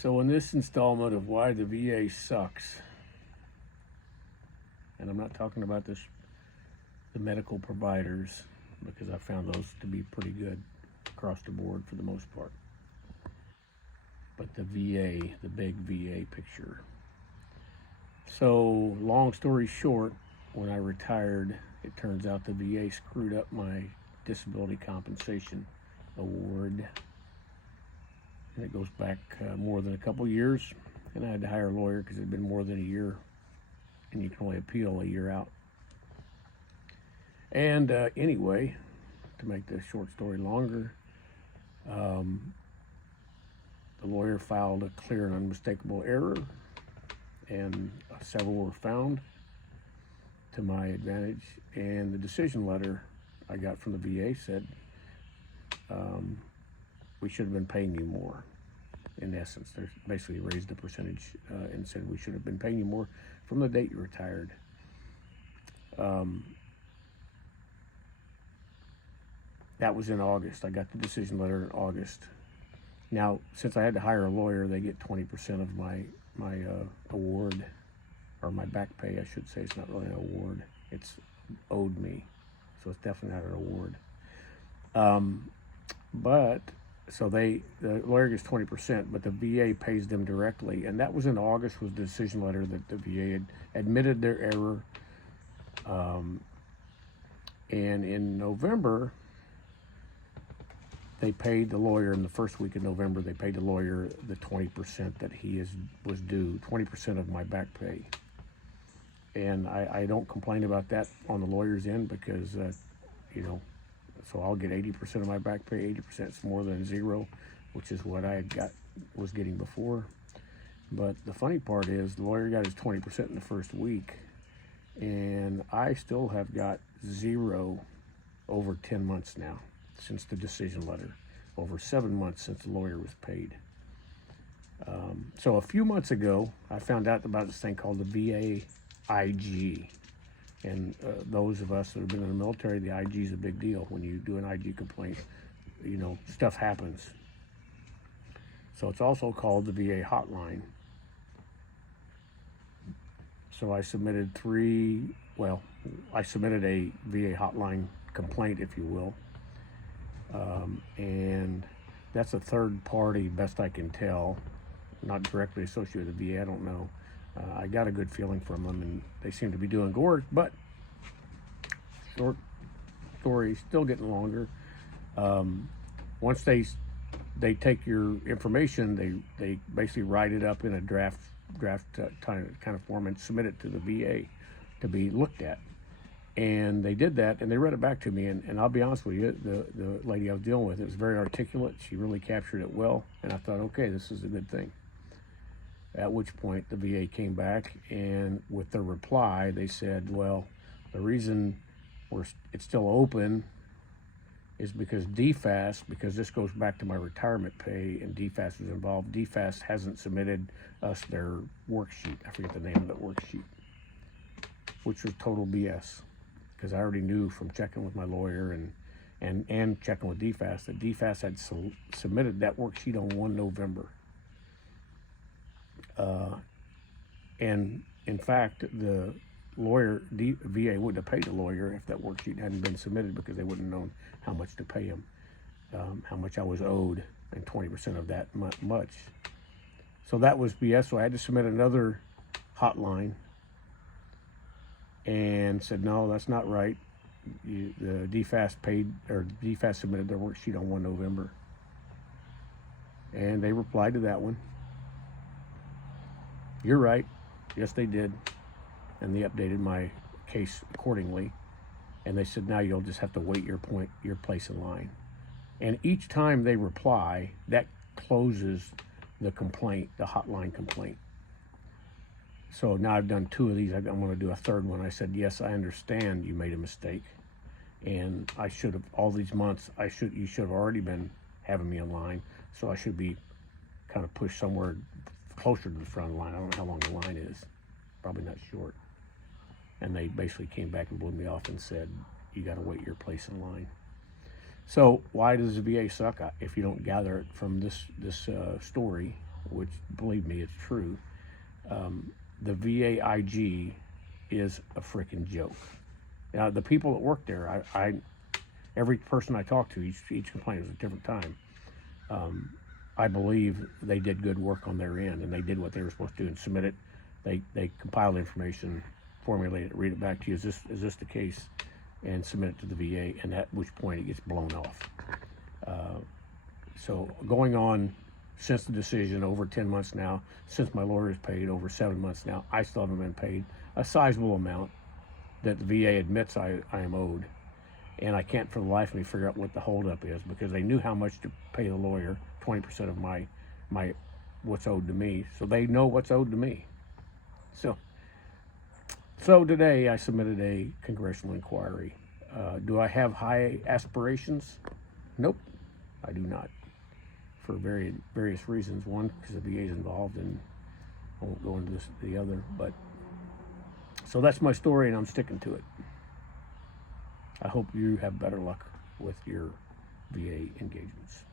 So in this installment of Why the VA Sucks, and I'm not talking about the medical providers, because I found those to be pretty good across the board for the most part, but the VA, the big VA picture. So long story short, when I retired, it turns out the VA screwed up my disability compensation award, and it goes back more than a couple years, and I had to hire a lawyer because it had been more than a year, and you can only appeal a year out. And anyway, to make the short story longer, the lawyer filed a clear and unmistakable error, and several were found to my advantage, and the decision letter I got from the VA said we should have been paying you more. In essence, they basically raised the percentage and said we should have been paying you more from the date you retired. That was in August. I got the decision letter in August. Now, since I had to hire a lawyer, they get 20% of my award, or my back pay, I should say. It's not really an award. It's owed me, so it's definitely not an award. But so the lawyer gets 20%, but the VA pays them directly, and that was in August. Was the decision letter that the VA had admitted their error, and in November they paid the lawyer. In the first week of November, they paid the lawyer the 20% that was due, 20% of my back pay. And I don't complain about that on the lawyer's end because, so I'll get 80% of my back pay. 80% is more than zero, which is what I was getting before. But the funny part is the lawyer got his 20% in the first week, and I still have got zero over 10 months now since the decision letter, over 7 months since the lawyer was paid. So a few months ago, I found out about this thing called the VA IG. And those of us that have been in the military, the IG is a big deal. When you do an IG complaint, stuff happens. So it's also called the VA hotline. So I submitted I submitted a VA hotline complaint, if you will. And that's a third party, best I can tell, not directly associated with the VA, I don't know. I got a good feeling from them, and they seem to be doing good work, but short story, still getting longer. Once they take your information, they basically write it up in a draft kind of form and submit it to the VA to be looked at. And they did that, and they read it back to me, and I'll be honest with you, the lady I was dealing with, it was very articulate. She really captured it well, and I thought, okay, this is a good thing. At which point the VA came back, and with their reply, they said, well, the reason it's still open is because DFAS, because this goes back to my retirement pay, and DFAS was involved. DFAS hasn't submitted us their worksheet. I forget the name of that worksheet, which was total BS. Because I already knew from checking with my lawyer and checking with DFAS that DFAS had submitted that worksheet on 1 November. And in fact, the lawyer, VA wouldn't have paid the lawyer if that worksheet hadn't been submitted, because they wouldn't have known how much to pay him, how much I was owed, and 20% of that much. So that was BS. So I had to submit another hotline, and said, no, that's not right. The DFAS submitted their worksheet on 1 November. And they replied to that one. You're right. Yes, they did. And they updated my case accordingly. And they said, now you'll just have to wait your place in line. And each time they reply, that closes the complaint, the hotline complaint. So now I've done 2 of these. I'm going to do a third one. I said, yes, I understand you made a mistake, and I should have, all these months, you should have already been having me in line, so I should be kind of pushed somewhere closer to the front of the line. I don't know how long the line is, probably not short. And they basically came back and blew me off and said, you got to wait your place in line. So why does the VA suck? If you don't gather it from this story, which, believe me, it's true. The VA IG is a freaking joke. Now, the people that work there, every person I talked to, each complaint was a different time. I believe they did good work on their end, and they did what they were supposed to do and submit it. They compiled information, formulate it, read it back to you. Is this the case? And submit it to the VA, and at which point it gets blown off. So going on since the decision, over 10 months now, since my lawyer is paid, over 7 months now, I still haven't been paid a sizable amount that the VA admits I am owed. And I can't for the life of me figure out what the holdup is, because they knew how much to pay the lawyer, 20% of my what's owed to me. So they know what's owed to me. So today I submitted a congressional inquiry. Do I have high aspirations? Nope, I do not. For various reasons. One, because the VA is involved, and I won't go into the other. But so that's my story, and I'm sticking to it. I hope you have better luck with your VA engagements.